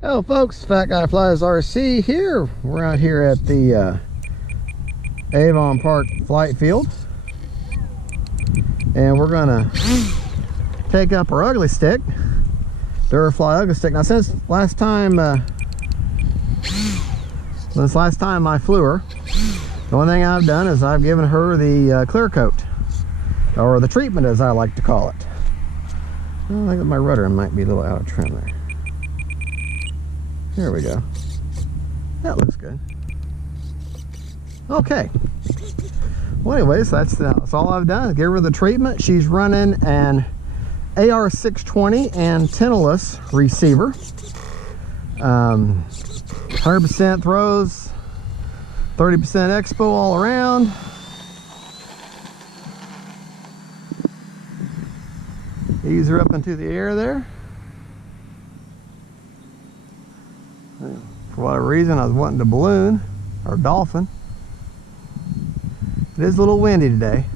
Hello folks, Fat Guy Flies RC here. We're out here at the Avon Park flight field, and we're gonna take up our ugly stick, Durafly ugly stick. Now since last time I flew her, the one thing I've done is I've given her the clear coat, or the treatment as I like to call it. I think my rudder might be a little out of trim there. There we go. That looks good. Okay. Well, anyways, that's all I've done. Give her the treatment. She's running an AR620 antennaless receiver. 100% throws, 30% expo all around. Ease her up into the air there. For whatever reason, I was wanting to balloon or dolphin. It is a little windy today,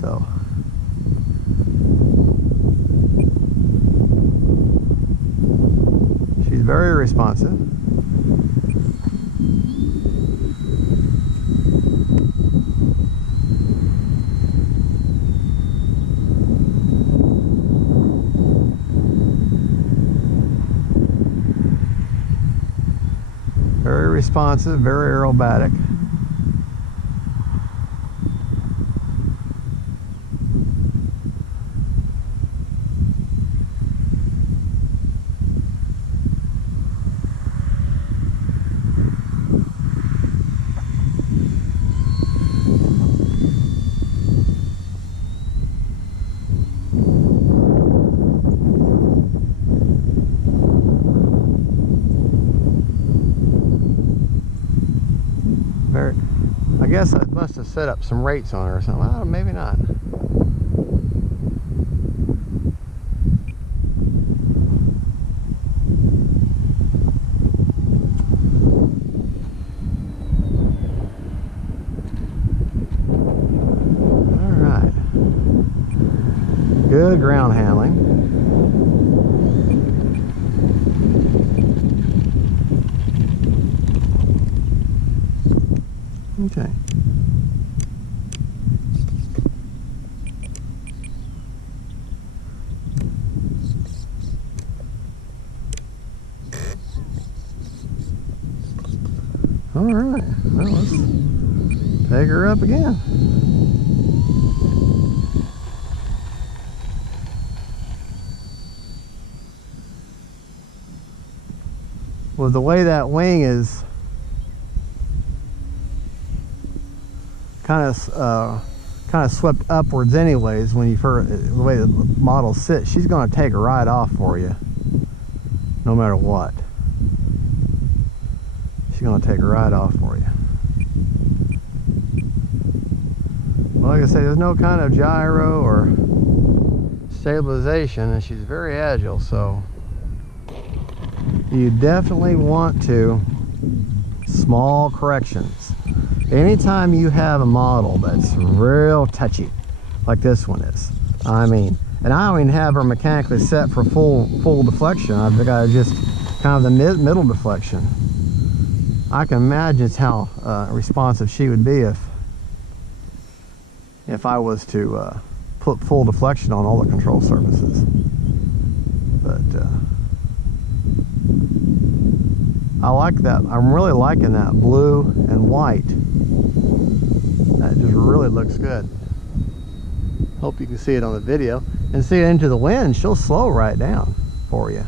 so she's very responsive. Very responsive, very aerobatic. I guess I must have set up some rates on her or something. Well, maybe not. All right. Good ground handling. Okay. All right. Well, let's take her up again. Well, the way that wing is kind of swept upwards anyways, when you first, the way the model sits, she's going to take her right off for you no matter what. She's going to take her right off for you. Well, like I say, there's no kind of gyro or stabilization, and she's very agile, so you definitely want to small corrections. Anytime you have a model that's real touchy, like this one is, I mean, and I don't even have her mechanically set for full deflection. I've got just kind of the middle deflection. I can imagine how responsive she would be if I was to put full deflection on all the control surfaces. But I like that. I'm really liking that blue and white. That just really looks good. Hope you can see it on the video. And see it into the wind, she'll slow right down for you.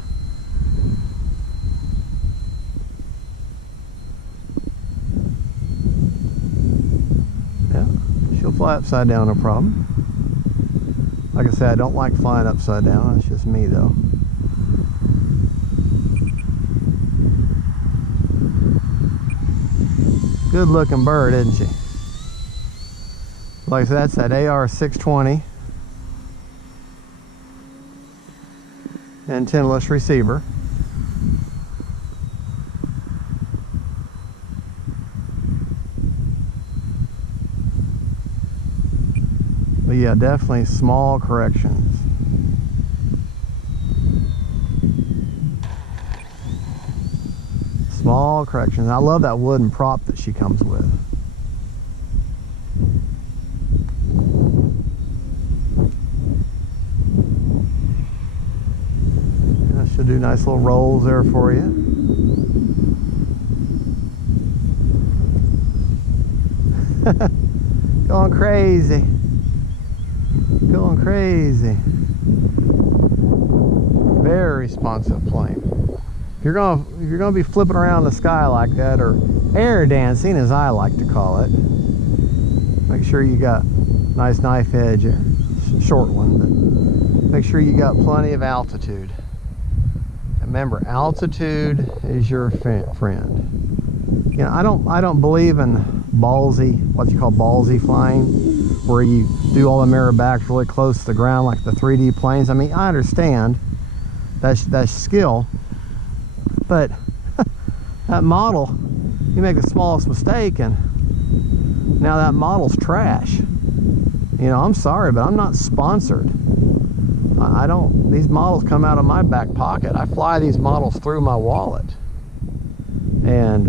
Yeah, she'll fly upside down, no problem. Like I said, I don't like flying upside down. It's just me though. Good looking bird, isn't she? Like I said, that's that AR620 antennaless receiver. But yeah, definitely small corrections. Small corrections. I love that wooden prop that she comes with. Yeah, she'll do nice little rolls there for you. Going crazy. Going crazy. Very responsive plane. If you're gonna be flipping around the sky like that, or air dancing as I like to call it, make sure you got nice knife edge, short one, but make sure you got plenty of altitude. Remember, altitude is your friend. You know, I don't believe in ballsy, what you call ballsy flying, where you do all the mirror backs really close to the ground like the 3D planes. I mean, I understand that's skill, but that model, you make the smallest mistake and now that model's trash. You know, I'm sorry, but I'm not sponsored. I don't, these models come out of my back pocket. I fly these models through my wallet. And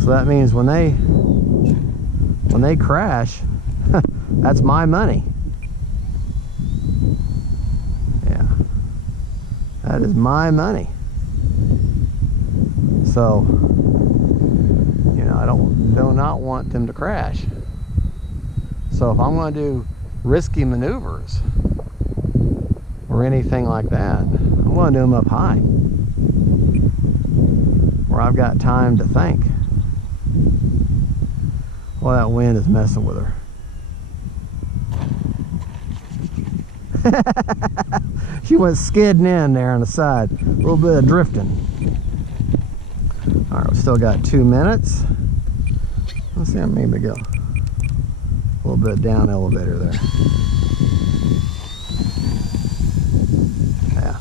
so that means when they crash, that's my money. Yeah, that is my money. So, you know, I do not want them to crash. So if I'm going to do risky maneuvers or anything like that, I'm going to do them up high, where I've got time to think. Well, that wind is messing with her. She went skidding in there on the side. A little bit of drifting. All right, we still got 2 minutes. Let's see how many we go. A little bit down elevator there. Yeah.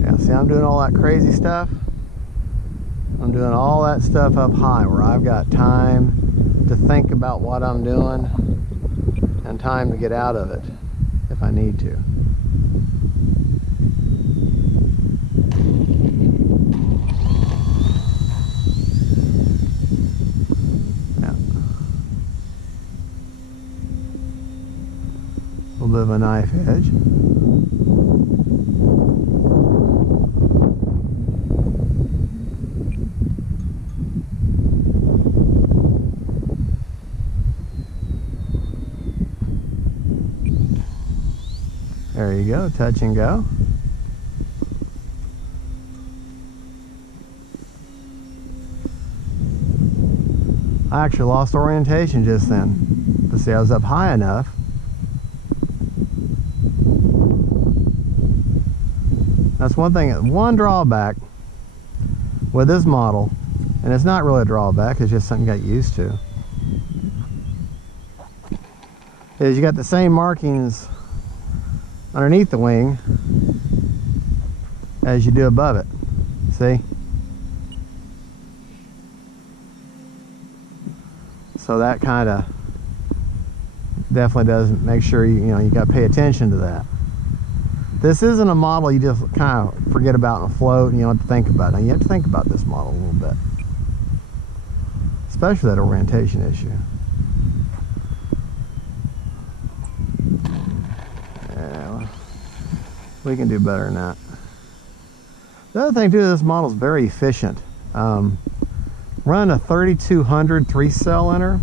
Yeah, see, I'm doing all that crazy stuff. I'm doing all that stuff up high where I've got time to think about what I'm doing and time to get out of it if I need to. Yeah. A little bit of a knife edge. There you go, touch and go. I actually lost orientation just then. But see, I was up high enough. That's one thing, one drawback with this model, and it's not really a drawback, it's just something you got used to, is you got the same markings underneath the wing as you do above it. See? So that kind of definitely does make sure you got to pay attention to that. This isn't a model you just kind of forget about and float and you don't have to think about it. You have to think about this model a little bit, especially that orientation issue. We can do better than that. The other thing too, this model is very efficient. Run a 3200 3-cell in her.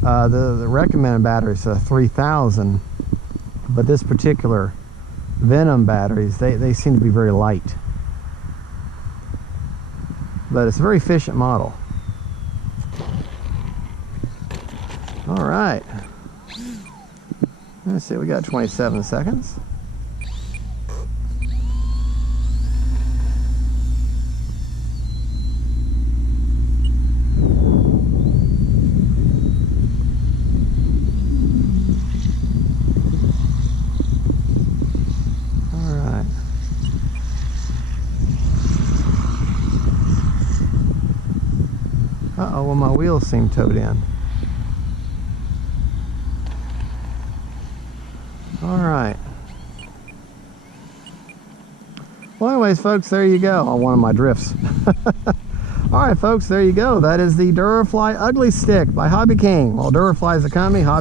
The recommended battery is a 3000, but this particular Venom batteries, they seem to be very light. But it's a very efficient model. All right. Let's see, we got 27 seconds. Uh-oh, well, my wheels seem towed in. All right. Well, anyways, folks, there you go on one of my drifts. All right, folks, there you go. That is the Durafly Ugly Stick by Hobby King. Well, Durafly is the company.